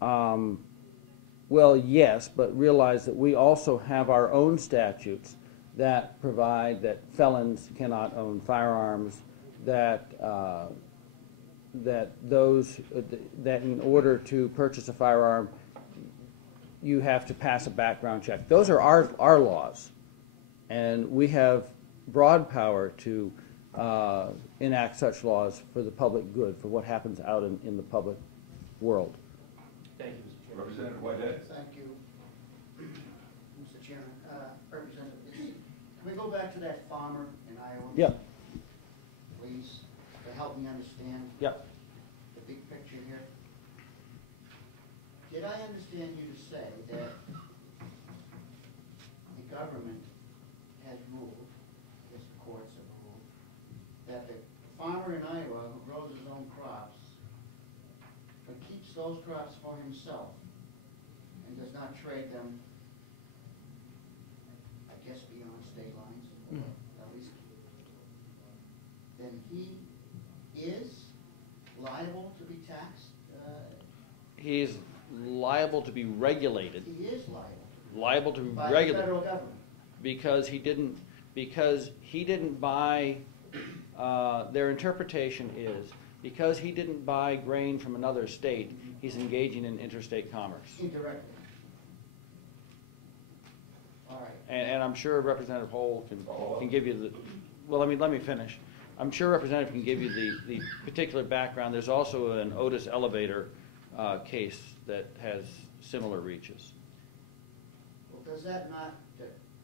Well, yes, but realize that we also have our own statutes that provide that felons cannot own firearms, that that in order to purchase a firearm, you have to pass a background check. Those are our laws, and we have broad power to enact such laws for the public good, for what happens out in the public world. Thank you, Mr. Chairman. Representative Whitehead. Thank you, Mr. Chairman. Representative Itse, can we go back to that farmer in Iowa? Yeah. Please, to help me understand Yeah. the big picture here. Did I understand you to say that the government has ruled, I guess the courts have ruled, that the farmer in Iowa who grows his own crops but keeps those crops for himself and does not trade them, I guess, beyond state lines, at least, then he is liable to be taxed? He's liable to be regulated. He is liable. Liable to be By the regulated federal government. because he didn't buy. Their interpretation is because he didn't buy grain from another state, he's engaging in interstate commerce. Indirectly. All right. And I'm sure Representative Hole can give you the. Well, let me finish. I'm sure Representative can give you the particular background. There's also an Otis elevator case that has similar reaches. Well, does that not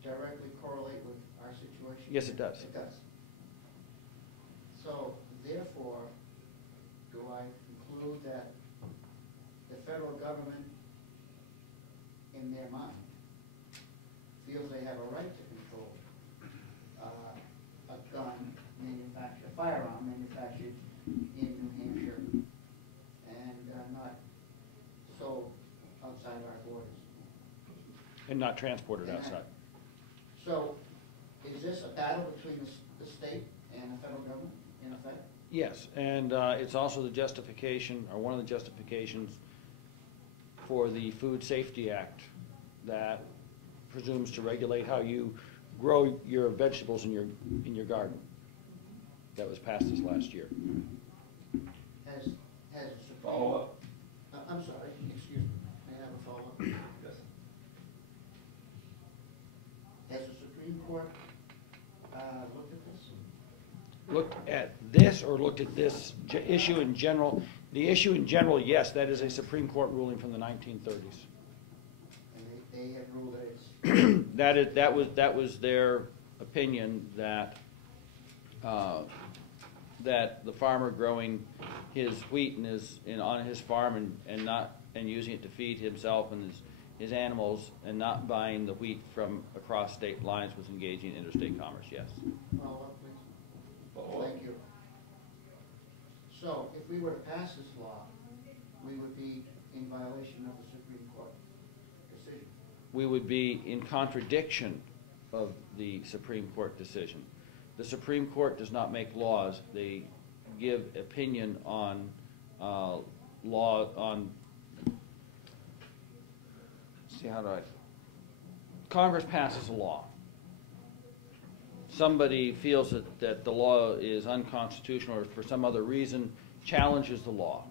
directly correlate with our situation? Yes, it does. It does. So, therefore, do I conclude that the federal government, in their mind, feels they have a right to control a gun manufactured, a firearm manufactured in New Hampshire, and not sold outside our borders? And not transported outside. So, is this a battle between the state and the federal government, in effect? Yes, and it's also the justification, or one of the justifications, for the Food Safety Act that presumes to regulate how you grow your vegetables in your garden. That was passed this last year. Has the Supreme... Follow-up. I'm sorry, excuse me. May I have a follow-up? Yes. Has the Supreme Court looked at this? Looked at this, or looked at this issue in general? The issue in general, yes, that is a Supreme Court ruling from the 1930s. And they have ruled that it's... that was their opinion that that the farmer growing his wheat on his farm and using it to feed himself and his animals and not buying the wheat from across state lines was engaging in interstate commerce. Yes. Follow-up, please. Thank you. So, if we were to pass this law, we would be in violation of the Supreme Court decision. We would be in contradiction of the Supreme Court decision. The Supreme Court does not make laws. They give opinion on law on. See, how do I? Congress passes a law. Somebody feels that the law is unconstitutional or for some other reason challenges the law.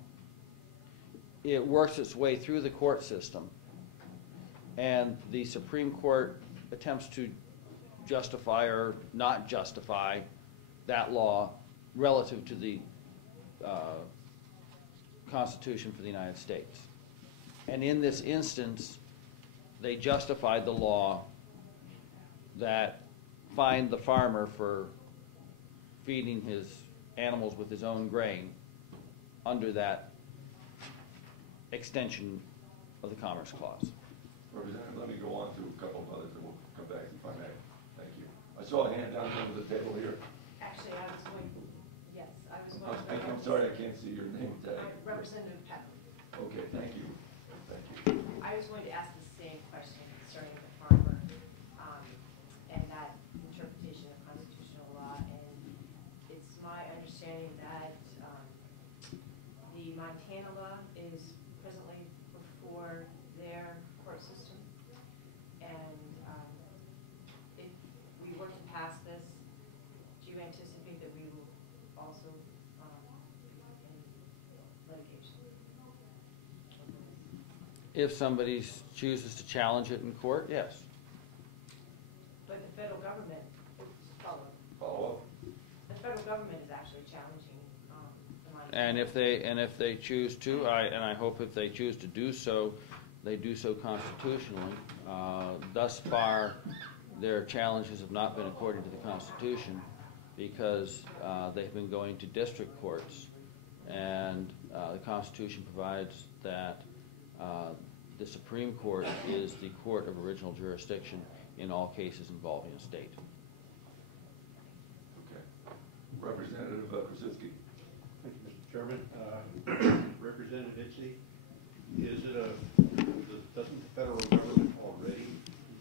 It works its way through the court system, and the Supreme Court attempts to justify or not justify that law relative to the Constitution for the United States. And in this instance, they justified the law that fined the farmer for feeding his animals with his own grain under that extension of the Commerce Clause. Representative, let me go on to a couple of others and we'll come back if I may. Thank you. I saw a hand down under the table here. Actually, I was going, yes, I was going I'm sorry, I can't see your name tag. Representative Pepper. Okay, thank you. Thank you. I was going to ask the same question concerning the farmer and that interpretation of constitutional law. And it's my understanding that the Montana law is presently If somebody chooses to challenge it in court, yes. But the federal government, Follow up. the federal government is actually challenging the money. And if they choose to, and I hope if they choose to do so, they do so constitutionally. Thus far, their challenges have not been according to the Constitution because they've been going to district courts, and the Constitution provides that the Supreme Court is the court of original jurisdiction in all cases involving a state. Okay. Representative Krasinski. Thank you, Mr. Chairman. Representative Itse, doesn't the federal government already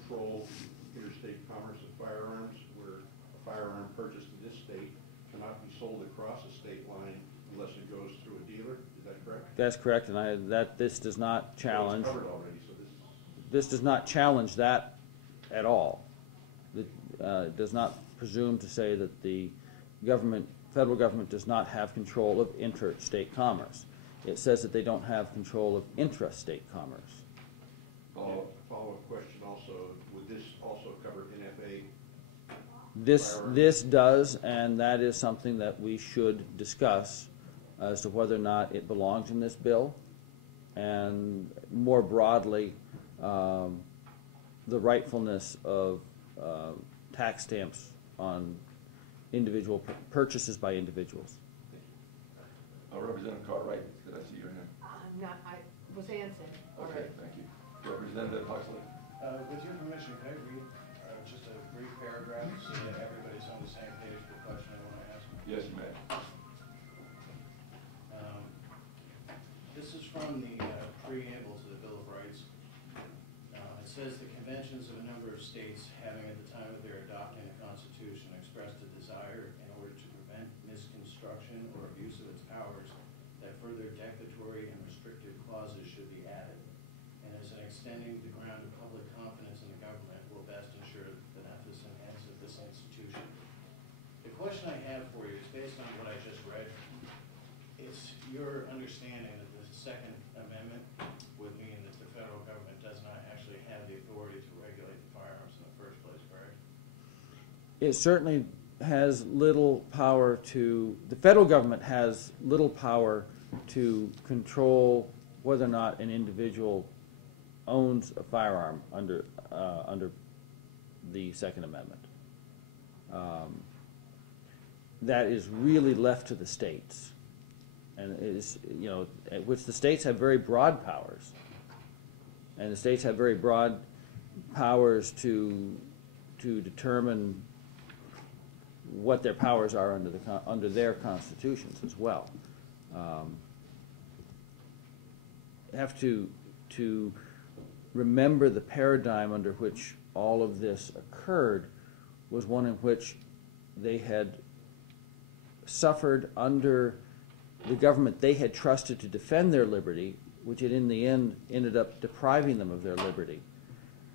control interstate commerce of firearms, where a firearm purchased in this state cannot be sold across a state line unless it goes through a dealer? Is that correct? That's correct, and this does not challenge. It's covered already, so This does not challenge that at all. It does not presume to say that the federal government does not have control of interstate commerce. It says that they don't have control of intrastate commerce. Follow-up question also, would this also cover NFA? This does, and that is something that we should discuss as to whether or not it belongs in this bill, and more broadly, the rightfulness of tax stamps on individual purchases by individuals. Representative Cartwright, did I see your hand? I was answered. Okay, thank you. Representative Huxley. With your permission, can I read just a brief paragraph so that everybody's on the same page with the question I want to ask? Yes, you may. This is from the preamble to the Bill of Rights. It says the conventions of a number of states having at the time of their adopting the Constitution expressed a desire in order to prevent misconstruction or abuse of its powers that further declaratory and restrictive clauses should be added, and as an extending the ground of public confidence in the government will best ensure the beneficent ends of this institution. The question I have for you is based on what I just read. It's your understanding that the Second Amendment would mean that the federal government does not actually have the authority to regulate the firearms in the first place, correct? It certainly has little power to, the federal government has little power to control whether or not an individual owns a firearm under the Second Amendment. That is really left to the states, and it is, which the states have very broad powers, and the states have very broad powers to determine what their powers are under their constitutions as well. Have to remember the paradigm under which all of this occurred was one in which they had suffered under the government they had trusted to defend their liberty, which in the end ended up depriving them of their liberty.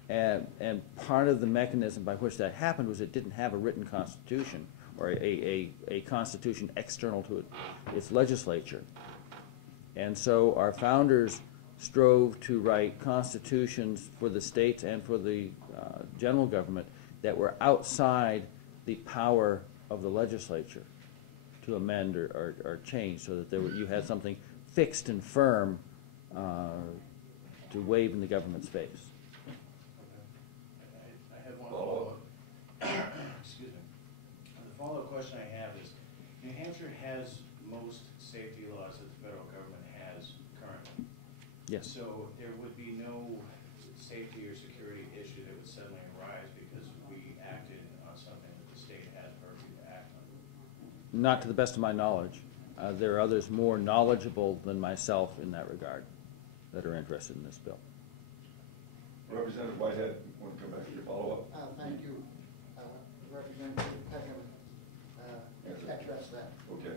And part of the mechanism by which that happened was it didn't have a written constitution or a constitution external to its legislature. And so our founders strove to write constitutions for the states and for the general government that were outside the power of the legislature to amend or change, so that you had something fixed and firm to wave in the government's face. I have one follow-up. Excuse me. The follow-up question I have is, New Hampshire has most safety laws that the federal government has currently. Yes. So there would be no safety or security issue that would suddenly arise because we acted on something that the state has purview to act on? Not to the best of my knowledge. There are others more knowledgeable than myself in that regard that are interested in this bill. Representative Whitehead, want to come back to your follow-up? Thank you, Representative Peckham. Address that. Okay.